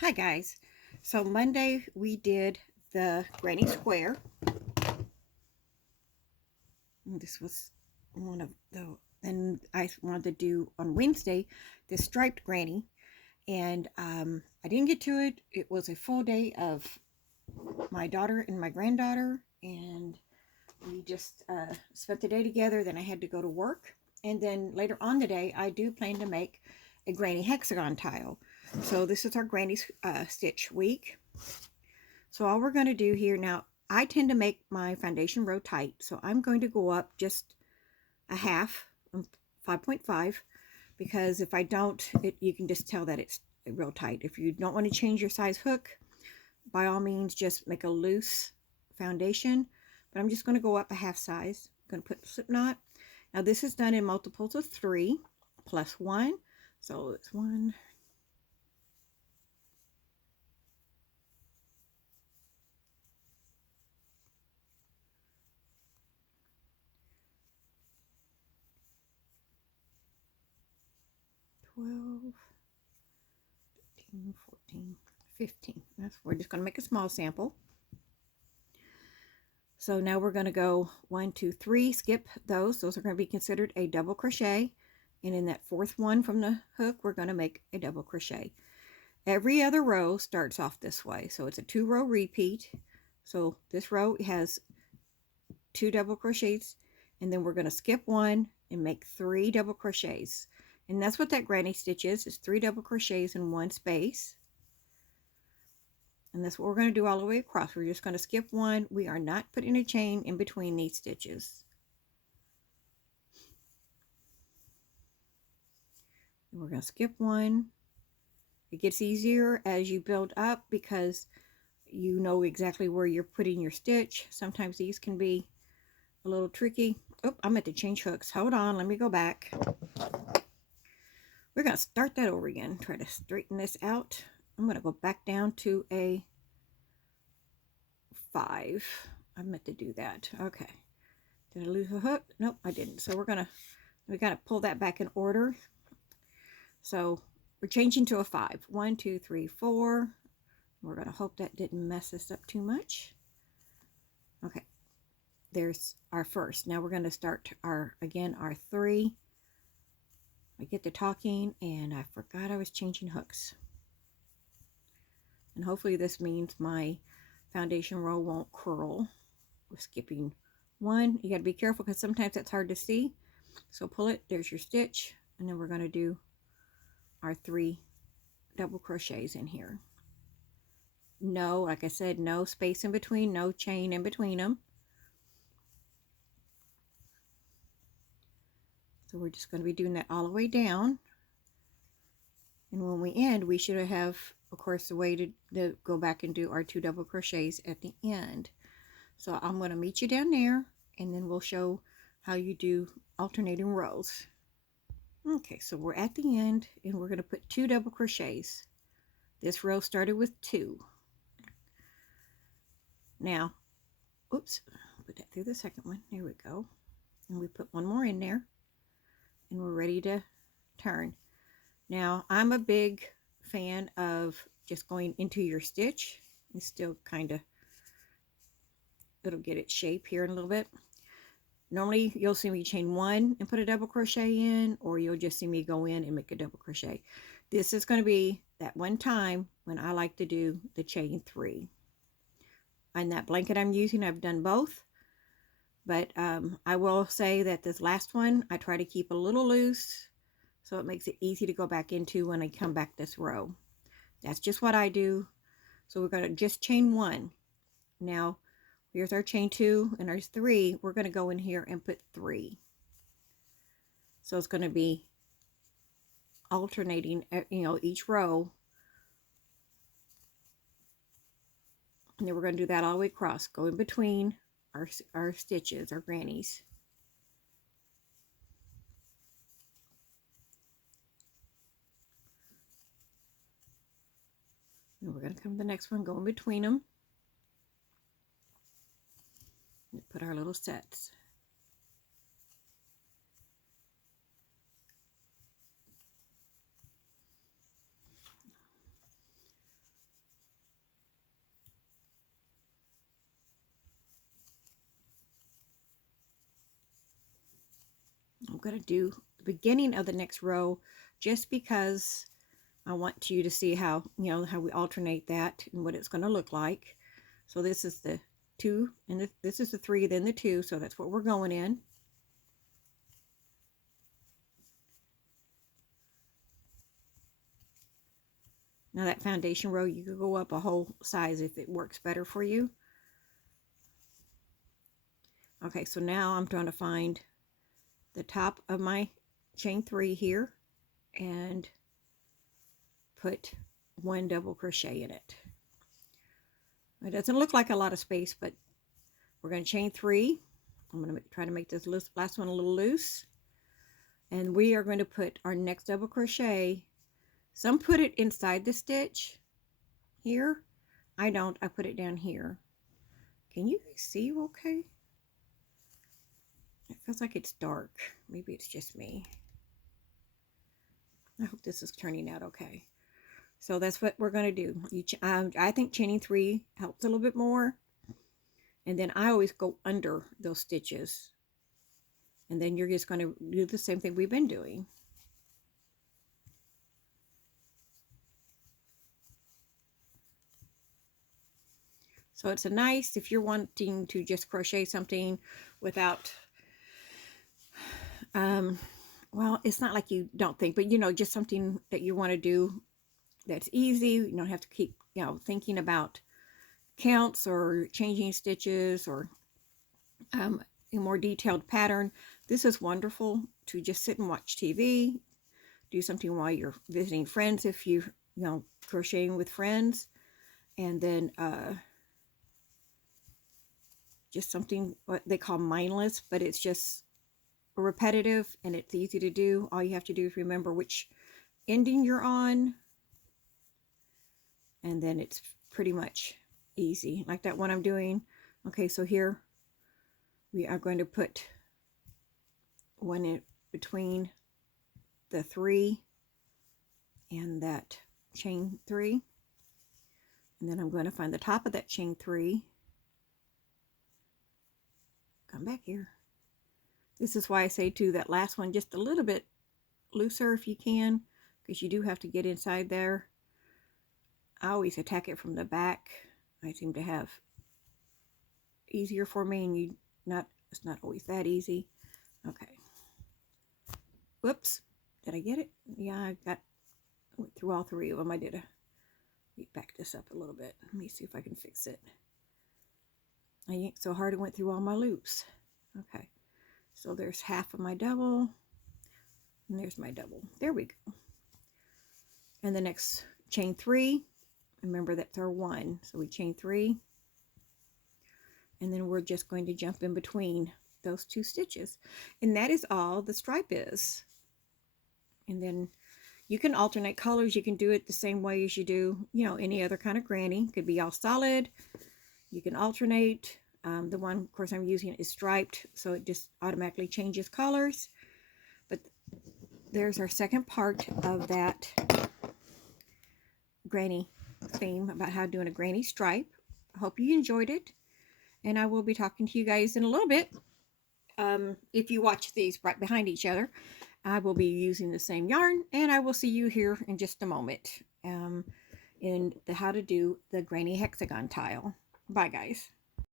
Hi guys. So Monday we did the granny square. And this was one of the then I wanted to do on Wednesday the striped granny, and I didn't get to it. It was a full day of my daughter and my granddaughter, and we just spent the day together. Then I had to go to work, and then later on the day I do plan to make a granny hexagon tile. So this is our granny stitch week. So all we're going to do here now, I tend to make my foundation row tight. So I'm going to go up just a half, 5.5, because if I don't, you can just tell that it's real tight. If you don't want to change your size hook, by all means, just make a loose foundation. But I'm just going to go up a half size. I'm going to put the slip knot. Now this is done in multiples of 3 plus 1. So it's 1, 12, 13, 14, 15. We're just going to make a small sample. So now we're going to go 1, 2, 3, skip those. Those are going to be considered a double crochet. And in that fourth one from the hook, we're going to make a double crochet. Every other row starts off this way. So it's a 2-row repeat. So this row has 2 double crochets, and then we're going to skip 1 and make 3 double crochets. And that's what that granny stitch is 3 double crochets in 1 space. And that's what we're going to do all the way across. We're just going to skip 1. We are not putting a chain in between these stitches. And we're going to skip 1. It gets easier as you build up because you know exactly where you're putting your stitch. Sometimes these can be a little tricky. Oh, I'm going to change hooks. Hold on, let me go back. We're going to start that over again. Try to straighten this out. I'm going to go back down to a 5. I meant to do that. Okay. Did I lose a hook? Nope, I didn't. So we got to pull that back in order. So we're changing to a 5. 1, 2, 3, 4. We're going to hope that didn't mess us up too much. Okay. There's our first. Now we're going to start our 3. I get to talking and I forgot I was changing hooks. And hopefully this means my foundation row won't curl. We're skipping 1. You got to be careful because sometimes that's hard to see. So pull it, there's your stitch, and then we're going to do our 3 double crochets in here. No, like I said, no space in between, no chain in between them. So we're just going to be doing that all the way down. And when we end, we should have, of course, a way to go back and do our 2 double crochets at the end. So I'm going to meet you down there, and then we'll show how you do alternating rows. Okay, so we're at the end, and we're going to put 2 double crochets. This row started with 2. Now, oops, put that through the second one. There we go. And we put 1 more in there, and we're ready to turn. Now, I'm a big fan of just going into your stitch. It's still kind of, it'll get its shape here in a little bit. Normally, you'll see me chain 1 and put a double crochet in, or you'll just see me go in and make a double crochet. This is going to be that one time when I like to do the chain 3. On that blanket I'm using, I've done both. But I will say that this last one, I try to keep a little loose so it makes it easy to go back into when I come back this row. That's just what I do. So we're going to just chain 1. Now, here's our chain 2 and our 3. We're going to go in here and put 3. So it's going to be alternating, each row. And then we're going to do that all the way across. Go in between our stitches, our grannies. And we're going to come to the next one, go in between them. And put our little sets. I'm going to do the beginning of the next row just because I want you to see how, how we alternate that and what it's going to look like. So this is the 2 and this is the 3, then the 2. So that's what we're going in. Now that foundation row, you could go up a whole size if it works better for you. Okay, so now I'm trying to find the top of my chain 3 here and put 1 double crochet in it. It doesn't look like a lot of space, but we're going to chain 3. I'm going to try to make this last one a little loose. And we are going to put our next double crochet. Some put it inside the stitch here. I don't. I put it down here. Can you guys see okay? It feels like it's dark. Maybe it's just me. I hope this is turning out okay. So that's what we're going to do. I think chaining 3 helps a little bit more. And then I always go under those stitches. And then you're just going to do the same thing we've been doing. So it's a nice, if you're wanting to just crochet something without, well, it's not like you don't think, but just something that you want to do that's easy. You don't have to keep, thinking about counts or changing stitches or a more detailed pattern. This is wonderful to just sit and watch TV, do something while you're visiting friends if you crocheting with friends, and then just something what they call mindless, but it's just repetitive and it's easy to do. All you have to do is remember which ending you're on, and then it's pretty much easy, like that one I'm doing. Okay, so here we are going to put 1 in between the 3 and that chain 3, and then I'm going to find the top of that chain 3. Come back here. This is why I say too, that last one just a little bit looser if you can, because you do have to get inside there. I always attack it from the back. I seem to have easier for me, and it's not always that easy. Okay. Whoops. Did I get it? Yeah, I went through all 3 of them. Let me back this up a little bit. Let me see if I can fix it. I yanked so hard I went through all my loops. Okay. So there's half of my double, and there's my double. There we go. And the next chain 3, remember that's our 1. So we chain 3, and then we're just going to jump in between those 2 stitches. And that is all the stripe is. And then you can alternate colors. You can do it the same way as you do, any other kind of granny. It could be all solid. You can alternate. The one, of course, I'm using is striped, so it just automatically changes colors. But there's our second part of that granny theme about how doing a granny stripe. I hope you enjoyed it, and I will be talking to you guys in a little bit. If you watch these right behind each other, I will be using the same yarn, and I will see you here in just a moment in the how to do the granny hexagon tile. Bye, guys.